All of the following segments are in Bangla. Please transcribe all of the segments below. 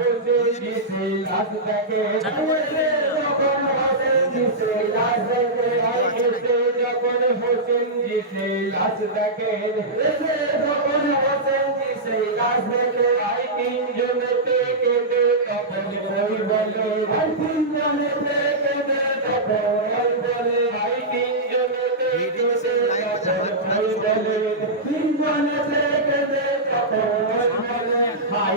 খুশি দিছে লাজ থেকে খুশি যখন হোসেন দিছে লাজ থেকে আই খুশি যখন হোসেন দিছে লাজ থেকে খুশি যখন হোসেন দিছে লাজ থেকে আই তিন জনেতে কেটে তখন কই বলে আই তিন জনেতে কেটে তখন কই বলে আই তিন জনেতে কেটে তখন কই বলে তিন জনেতে কেটে তখন কই বলে আই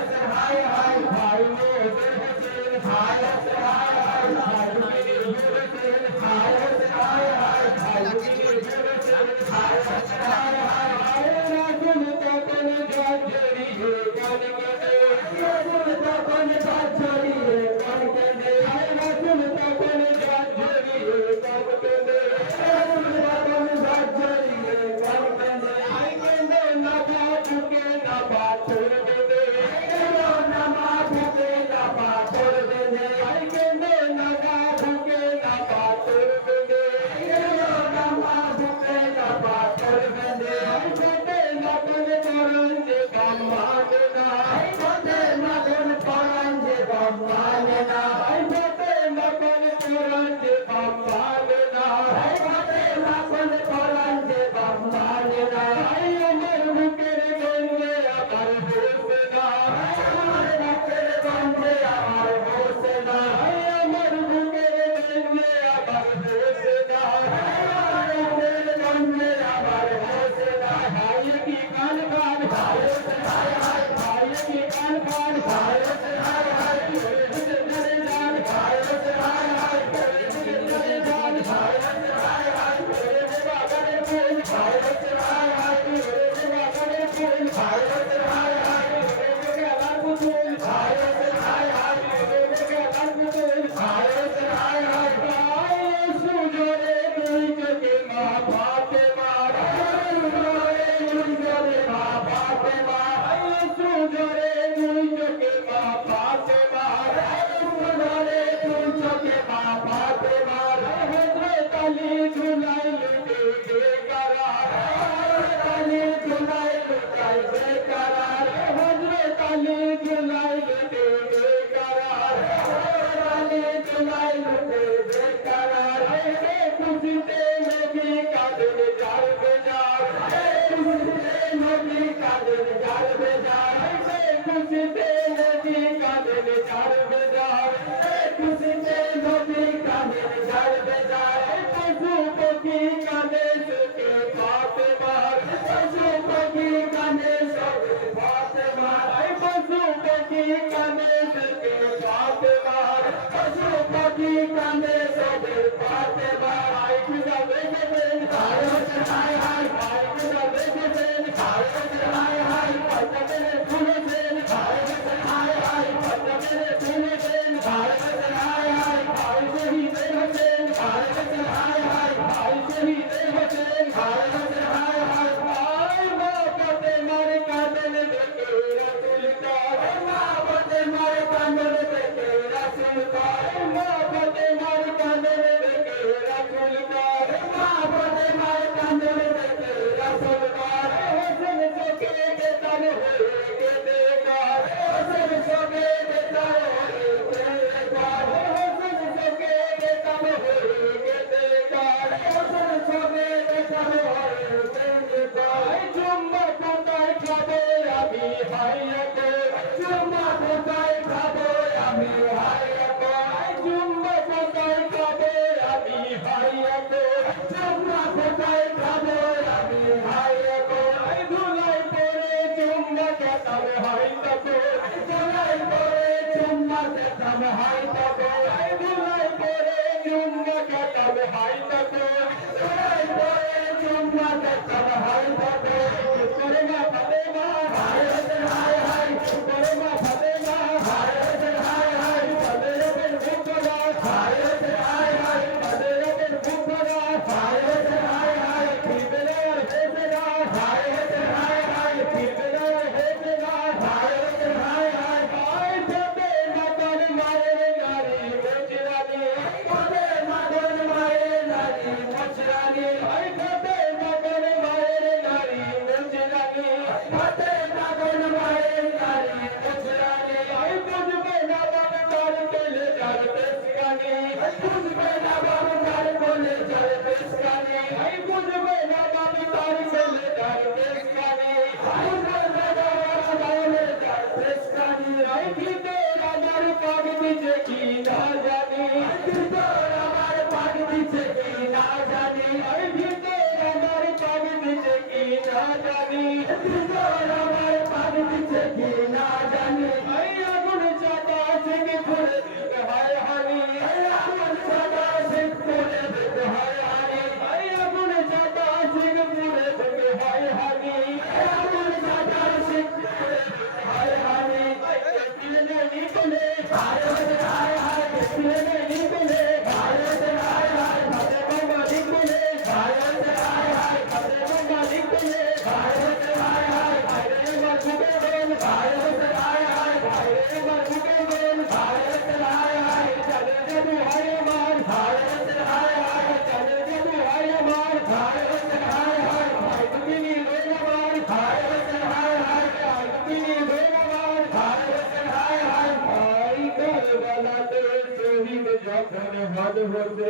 भारत Yeah. হয় তবে পাগ দিছে কি না জানি হন হতে